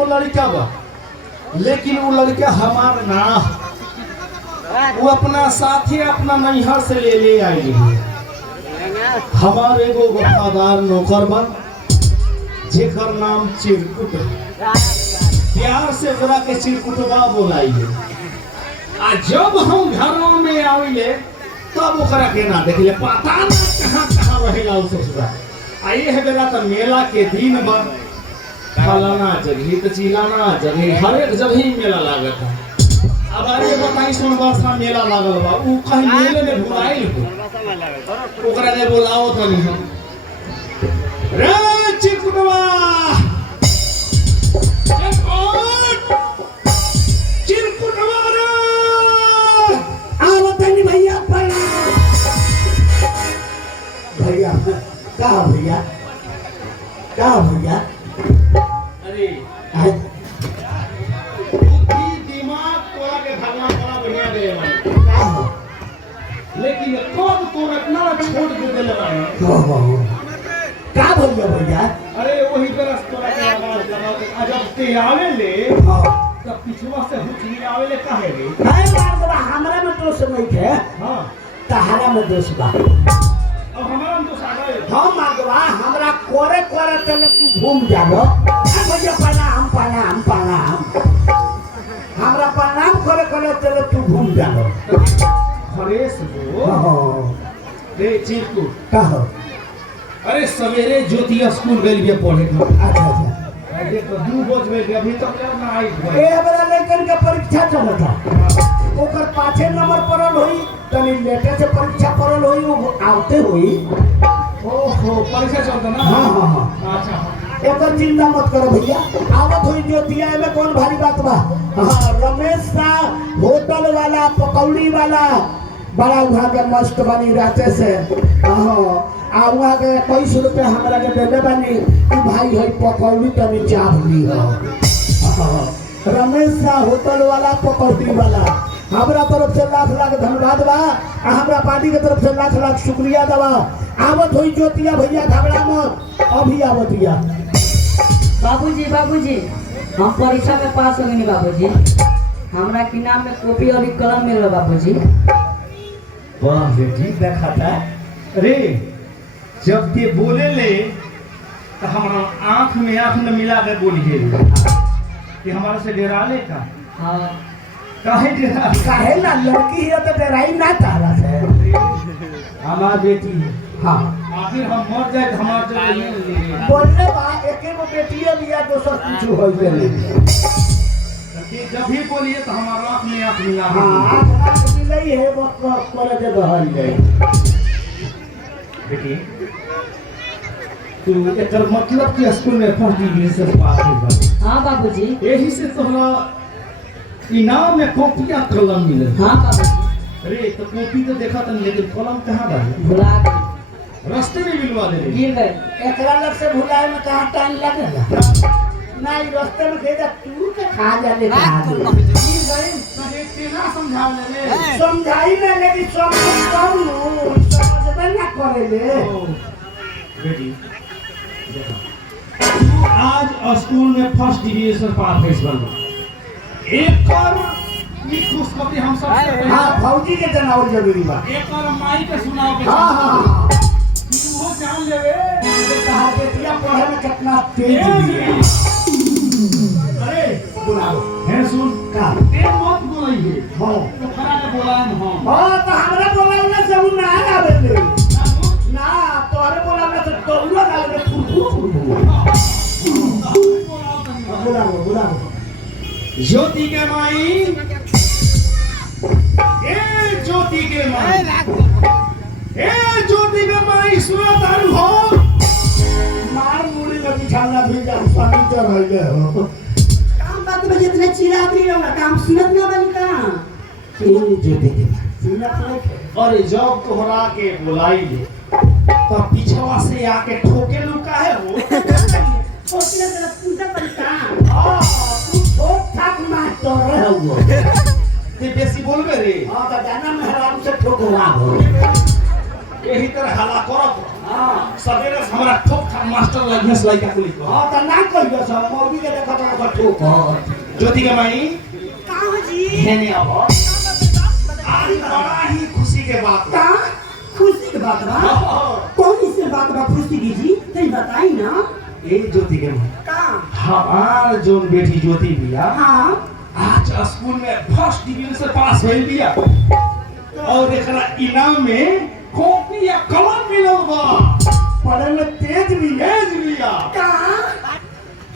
एगो लड़का बा, लेकिन वो लड़का हमार ना, वो अपना साथी अपना नैहर से ले आई है। हमार एगो वफादार नौकर बा जेकर नाम चिरकुट, प्यार से ओकरा के चिरकुटवा बोलाइए। आ जब हम घरों में आइले तब ओकरा के ना देखिए, पता ना कहाँ कहाँ रहेला उ ससुरा। आ ये बेला तो मेला के दिन बा, फलाना जगह तो चिलाना जगह, हर एक जगह ही मेला लागत है। अब अरे बताई सुन वर्षा मेला लागल बा, उ कहीं मेले में भुलाइल हो, ओकरा के बोलाओ तो नहीं हम रे चिरकुटवा चिरकुटवा रे आवत नहीं भैया, भैया कहा भैया, कहा भैया? अरे लेकिन कब तो रखना छोड़ के देले बानी। का भैया भैया? अरे वही तरह तोरा के आवाज लगा के जब ते आवे ले तब पिछवा से हुचली आवे ले काहे रे? हाय मारदबा, हमरा में दोष नहीं है। हां तहरा में दोष बा। अब हमरा में दोष आ गए। हां मारदबा, हमरा कोरे कोरे तले तू घूम जाबो। भैया प्रणाम प्रणाम प्रणाम, हमरा प्रणाम करे करे तले तू घूम जाबो। हरेश वो रे चिरकु कहो। अरे सवेरे ज्योति स्कूल गई है पढ़े। अच्छा अच्छा, देखो 2 बज गए अभी तक ना आई। ए बड़ा लड़कन के परीक्षा चलत है, ओकर पाछे नंबर पड़ल होई, तनी लेटे से परीक्षा पड़ल होई, वो आवते होई। ओहो परीक्षा चलता ना। हां हां हां, अच्छा एकर चिंता मत करो भैया, आवत होई ज्योतिया में कौन भारी बात बा। हां रमेश सा होटल वाला पकौड़ी वाला बड़ा वहां के मस्त बनी रहते से। हां आ वहां के 21 रुपए हमरा के देले बानी कि भाई है पकौड़ी तनी चाप ली हो। रमेश सा होटल वाला पकौड़ी वाला हमरा तरफ से लाख लाख धन्यवाद बा, हमरा पार्टी के तरफ से लाख लाख शुक्रिया दबा। आवत होई ज्योतिया भैया, घबरा मत, अभी आवतिया। बाबूजी बाबूजी, हम परीक्षा में पास हो गए बाबूजी, हमरा की नाम में कॉपी और कलम मिल रहा बाबूजी। वाह बेटी देखा था रे, जब ते बोले ले तो हमारा आंख में आंख न मिला के बोलिए कि हमारा से डरा ले का। हाँ काहे डरा? काहे ना, लड़की है तो डराई ना तारा से। हमार बेटी है। हाँ आखिर हम मर जाए हमार जो नहीं बोलने बा, एके गो बेटी है बिया, दोसर कुछ होई गेले। जब भी बोलिए तो हमारा आंख में आंख मिला। हाँ आंख मिलई है, वक्त करे के रहल जाए। बेटी तू एकर मतलब कि स्कूल में फर्स्ट डिवीजन पास हो। हाँ बाबूजी। यही से तोहरा इनाम में कॉपियां कलम मिले। हाँ बाबूजी। अरे तो कॉपी तो देखा था, लेकिन कलम कहाँ बा? भुला गए, रास्ते में मिलवा दे रे। गिर गए। एकरा लग से भुलाए में कहाँ टाइम लगेगा? ना ई रास्ते में खेदा तू के खा जाले कहाँ दे। गिर गए तो तेना समझा ले रे। समझाई ना, लेकिन समझ समझबे ना करेले। बेटी देखो, तू आज स्कूल में फर्स्ट डिवीजन पास हो बन एक और ये खुशखबरी हम सब से। हाँ फौजी के जनावर जरूरी बा। एक और माई के सुनाओ के। हाँ हाँ तू वो जान लेवे कहा बेटिया पढ़े में कितना तेज है। अरे बुलाओ है सुन का ते मत बोलिए। हाँ तो खरा के बोलान हम। हाँ तो हमरा बोलावला से उ ना आवेले ना, तोहरे बोलावला से दौड़ा लागे फुरफुर बुलाओ बुलाओ। ज्योति के माई, ए ज्योति के माई, ए ज्योति के माई सुना तारू हो। मार मुड़ी में बिछाना भी जा फर्नीचर होइले हो। काम बात में जितने चिराती रहो काम सुनत ना बनी का। ये ज्योति के सुनत नहीं। अरे जब तोहरा के बुलाई ले तब पीछवा से आके ठोके लुका है वो। ओकरा जरा पूजा करता। हां तू ठोक ठाक मास्टर रहे हो। ते बेसी बोलबे रे। हां तो जाना में हराम से ठोकवा हो। यही तरह हल्ला करत। हां सवेरे से हमरा ठोक ठाक मास्टर लगिए से लइका कुली को हां त ना कहियो सब मौगी के देखत रह ठोक ज्योति के माई कहाँ जी? हेने अब आज बड़ा ही खुशी के बात का खुशी की बात बा? कौन सी बात बा खुशी की जी? तनी बताई ना। ए ज्योति के माई का? हमार जोन बेटी ज्योति बिया हाँ आज स्कूल में फर्स्ट डिवीजन से पास भइल बिया और एकरा इनाम में कॉपी या कलम मिलल बा पढ़े में तेज भी है तेज बिया का?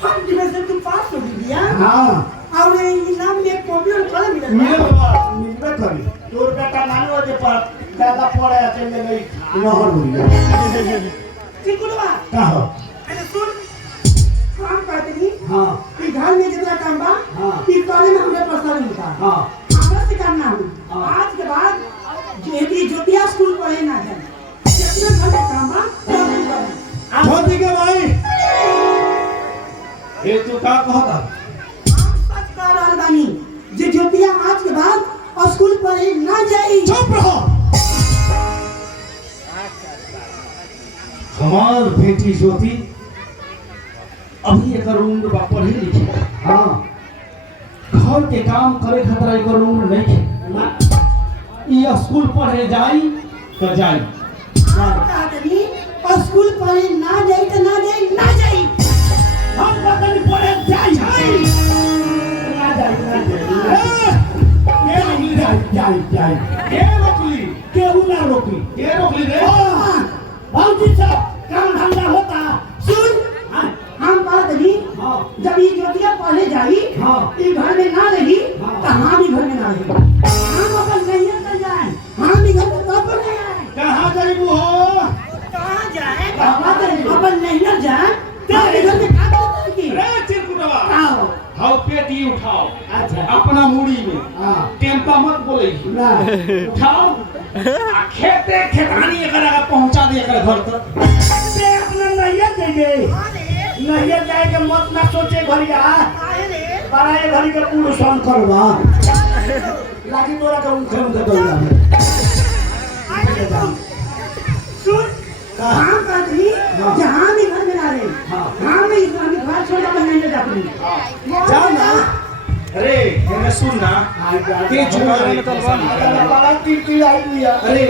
हम डिवीजन तुम पास हो गया? हां और इनाम में कॉपी और कलम मिला? मिलल बा मिलबे करी तोर बेटा मानो जे पर ज्यादा पढ़े चले गई नहर हो गया ठीक बा? का हो अरे सुन, हम कहते नहीं हां कि घर में जितना काम बा हाँ। कि करे में हमरे प्रसाद मिलता। हां हमरा से काम ना हो। हाँ। आज के बाद जेती ज्योतिया स्कूल पढ़े ना जाए। जितना घर में काम बा सब हम करें। ज्योति के भाई ए तू का कहता हम सच कह रहल बानी जे ज्योतिया आज के बाद स्कूल पढ़े ना जाई। चुप रहो हमार बेटी ज्योति अभी एक उम्र बा पढ़े लिखे हां घर के काम करे खातिर एक उम्र नहीं है ये स्कूल पढ़े जाई तो जाई हम कहते नहीं स्कूल पढ़े ना जाई तो ना जाई ना जाई। हम पता नहीं पढ़े जाई ना जाई जाई ये रोकली केहू ना रोकी ये रोकली रे बहुत सब काम धंधा होता सुन, हम कहते नहीं हां जब ये ज्योतिया पढ़े जाई हाँ। ये घर में ना रही हाँ। तो हम भी घर में ना रही। हम अपन नहीं कर जाए हम भी घर में कब नहीं आए। कहां जाईबू हो कहाँ जाए अपन नहीं जाए तो हम भी घर में काम करते की रे चिरकुटवा आओ हाउ पेटी उठाओ अच्छा अपना मुड़ी में हां टेम्पा मत बोले ना उठाओ आ खेते खेतानी एकरा के पहुंचा दे एकरा घर तक से अपना नैया देंगे नैया जाए के मत ना सोचे घरिया बड़ा ये घरी के पुरुष सन करवा लागी तोरा के उनके उनके दौड़ा सुन हम कहती जहाँ भी घर में ना रहे हम भी घर छोड़ कर नहीं जाती। जाओ ना अरे मैंने सुन ना के जुगाड़ बड़ा टीटी आई लिया अरे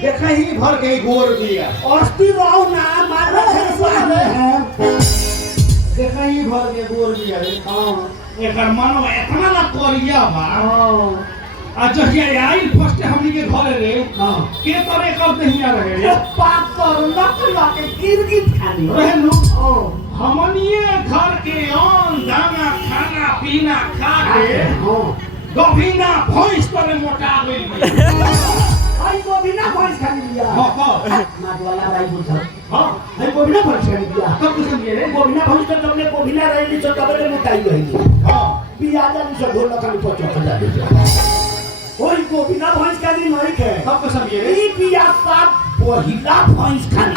देखा ही भर के गोर दिया अस्ती रहो ना मारो है देखा ही भर के गोर दिया रे एकर मानो इतना ना करिया बा आ जहिया आई फर्स्ट हमनी के घर रे के तरे कर नहीं आ रहे रे पाप कर लक लक गिरगिट खाली रहे नु हमनिए घर के अन्न दाना खाना पीना खा के गभीना भैंस तरे मोटा गइल आई को बिना भैंस खाली लिया हां हां मात वाला भाई बुझा हां आई को बिना भैंस खाली लिया कब कुछ समझे रे को बिना भैंस तो तुमने को बिना रही तो तब तो मुताई रही हां बियाजा नि से ढोल खाली पचो जा दे ओई को बिना भैंस खाली नहीं खे कब कुछ समझे रे ई बिया साथ पहिला भैंस खाली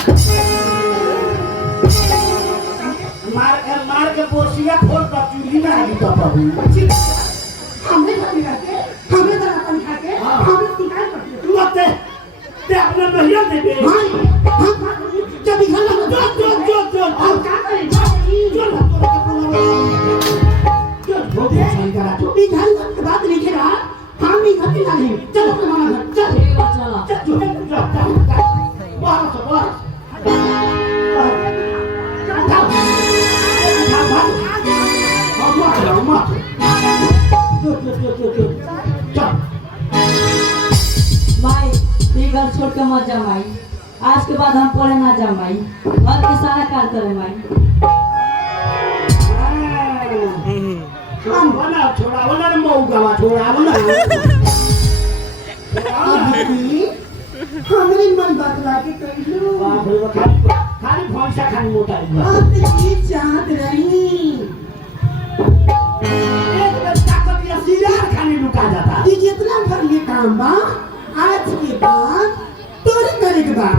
मार के पोसिया फोड़ का चूल्ही में आगी तो बाबू हमने घर में करके हमने दरापन खा के हमने शिकायत करते तू आते ते अपना नहिया दे दे हम जब घर लगा जो हम क्या करें जो घर के बात नहीं खेला हम भी घर ना नहीं चलो अपने मामा घर चल माई ये घर छोड़ के मत जा माई। आज के बाद हम पढ़े ना जा माई। घर के सारा कार्य करे माई। छोड़ा रे मऊगा छोड़ा हमारे मन बदला के कर लो खाली भैंसा खाली मोटा आप ये चाहत रही खाली लुका जाता कि जितना घर में काम बा आज के बाद तोरे करे के बा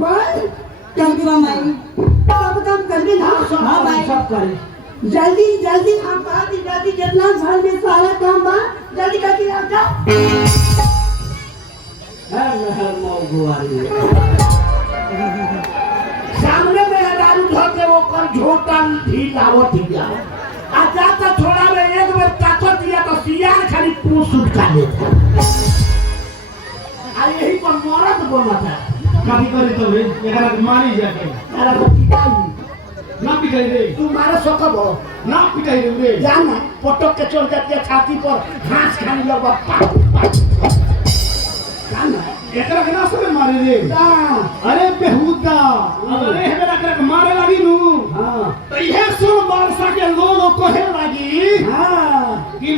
बोल थैंक यू माई। सब काम कर भी ना हाँ भाई। सब करे जल्दी जल्दी हम बात जल्दी जितना घर में सारा काम बा जल्दी करके आ जा सामने में हरारू धर के वो कर झोटा भी लावत दिया आ जाता थोड़ा में एक बेर ताकत दिया तो सियार खाली पूछ उठा लेता आ यही पर मरद बना था कभी करी तो रे एकरा के मारी जाके तारा को पिटाई ना पिटाई रे तू मारे सकब ना पिटाई रे जाना पटक के चढ़ जाती है छाती पर घास खाने लगवा पाक पाक जाना एकरा के ना सब मारे रे जा अरे बेहुदा अरे हेबेरा के मारे लगी नु हां तो इहे सो बारसा के लोग कहे लगी हां कि